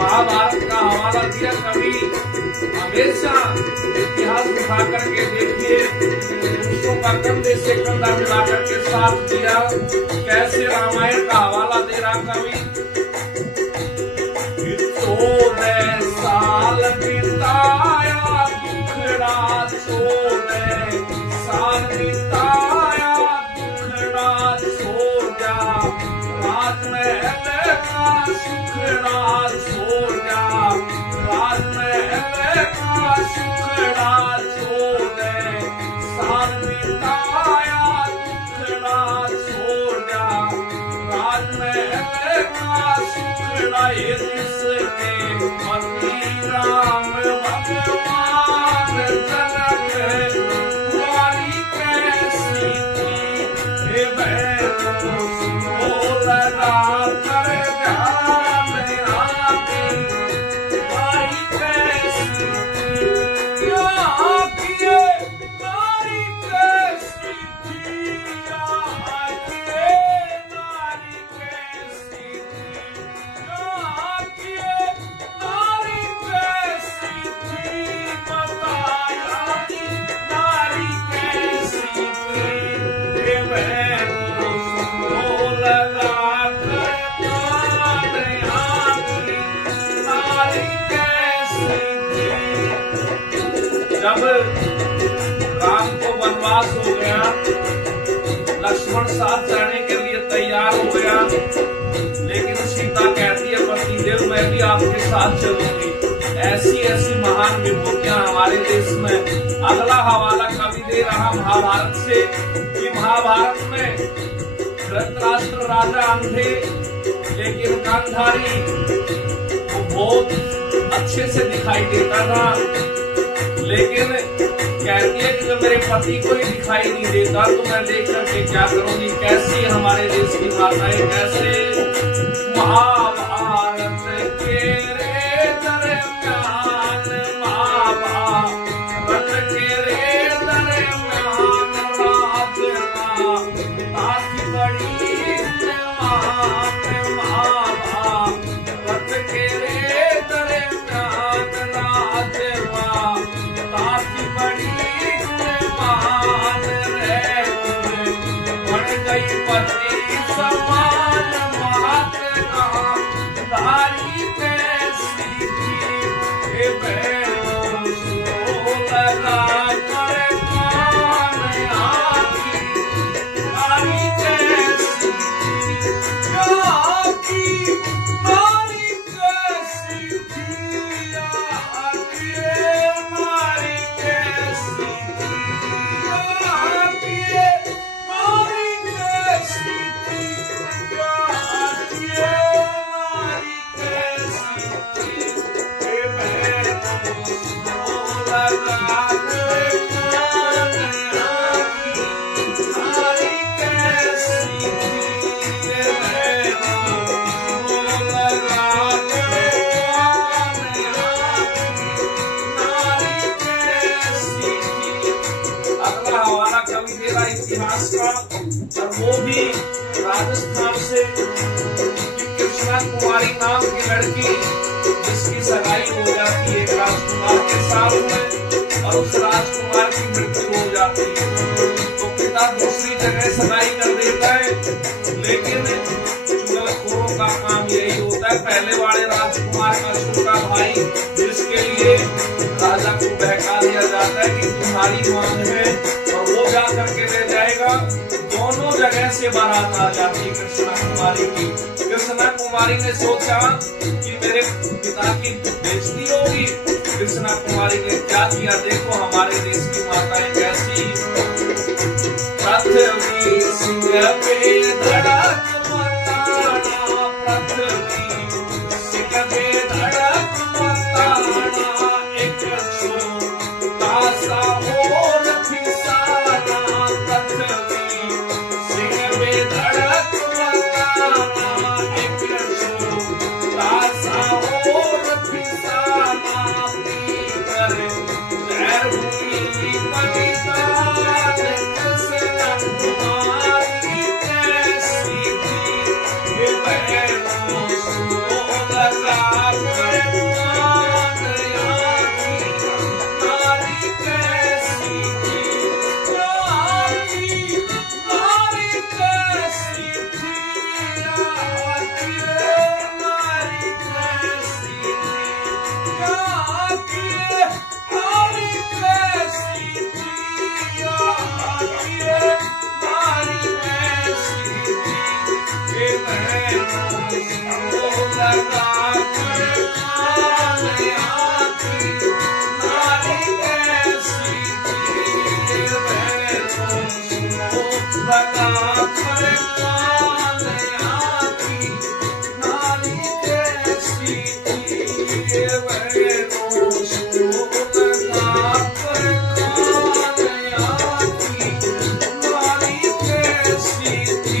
महाभारत का हवाला दिया कवि। हमेशा इतिहास उठा करके देखिए, उसको का कंधे से कंधा मिला करके साथ दिया। कैसे रामायण का हवाला दे रहा कवि। 14 साल बिताया दुखड़ा, 14 साल बिताया दुखड़ा, सो जा राजमहल का सुखड़ा, सो जा राजमहल का सुखड़ा, 14 साल बिताया दुखड़ा, सो जा राजमहल का सुखड़ा। ये जिसके पति राम भगवान जनक कुंवारी कैसी थी, हे बहनों सुनो लगा कर ध्यान आती, कुंवारी कैसी थी, यहाँ की नारी कैसी थी, यहाँ की नारी कैसी थी, यहाँ की नारी कैसी थी, बताया नारी कैसी थी, हे बहनों सुनो लगा कर ध्यान आती, नारी कैसी थी। जब राम को वनवास हो गया, लक्ष्मण साथ जाने के लिए तैयार हो गया, लेकिन सीता कहती है पतिदेव मैं भी आपके साथ चलूंगी। ऐसी ऐसी महान विभूतियां हमारे देश में। अगला हवाला कवि दे रहा महाभारत से कि महाभारत में धृतराष्ट्र राजा अंधे लेकिन कांधारी वो बहुत अच्छे से दिखाई देता था, लेकिन कहती है कि जब मेरे पति को ही दिखाई नहीं देता तो मैं देख करके क्या करूंगी। कैसी हमारे देश की माताएं, कैसे महाभारत के रे दरम्यान, महाभारत के रे दरम्यान राजमा ताकि बड़ी मान, महाभारत के रे दरम्यान राजमा ताकि बड़ी मान रे, बन गई पति समान मात धारी कैसी थी, हे बहनों सुनो लगा कर ध्यान आती, नारी कैसी थी, यहाँ की नारी कैसी थी, यहाँ की नारी कैसी थी, यहाँ की नारी कैसी थी, यहाँ की नारी कैसी थी, हे बहनों सुनो लगा कर ध्यान आती, नारी कैसी थी, हे बहनों सुनो लगा कर ध्यान आती, नारी कैसी थी। अगला हवाला कवि दे रहा इतिहास का, और वो भी राजस्थान से, कि कृष्णा कुमारी नाम की लड़की जिसकी सगाई हो जाती है एक राजकुमार के साथ में, और उस राजकुमार की मृत्यु हो जाती है तो पिता दूसरी जगह सगाई कर देता है। लेकिन चुगलखोरों का काम यही होता है, पहले वाले राजकुमार का छोटा भाई जिसके लिए राजा को बहका दिया जाता जाता है कि तुम्हारी मांग है, और वो जा करके ले जाएगा। दोनों जगह से बारात आ जाती है कृष्णा कुमारी की। कृष्णा कुमारी ने सोचा कि मेरे पिता की बेइज्जती होगी। कृष्णा कुमारी ने क्या किया, देखो हमारे देश की माताएं कैसी। पृथ्वी सिंह पे धड़क मताना, पृथ्वी सिंह पे धड़क मताना, एक छोटा सा और फिसाना। पृथ्वी सिंह पे धड़क मताना, एक छोटा सा और फिसाना। पीकर जहर हुई बलिदान, कृष्ण कुमारी कैसी थी। हे बहनों सुनो लगा कर मान, आखिर नारी कैसी थी। आखिर नारी कैसी थी, आखिर नारी कैसी थी। आखिर नारी कैसी थी, आखिर नारी कैसी थी। हे बहनों सुनो लगा कर मान, आखिर नारी कैसी थी। हे बहनों सुनो लगा कर मान, आखिर नारी कैसी थी। हे बहनों सुनो लगा कर मान, आखिर नारी कैसी थी।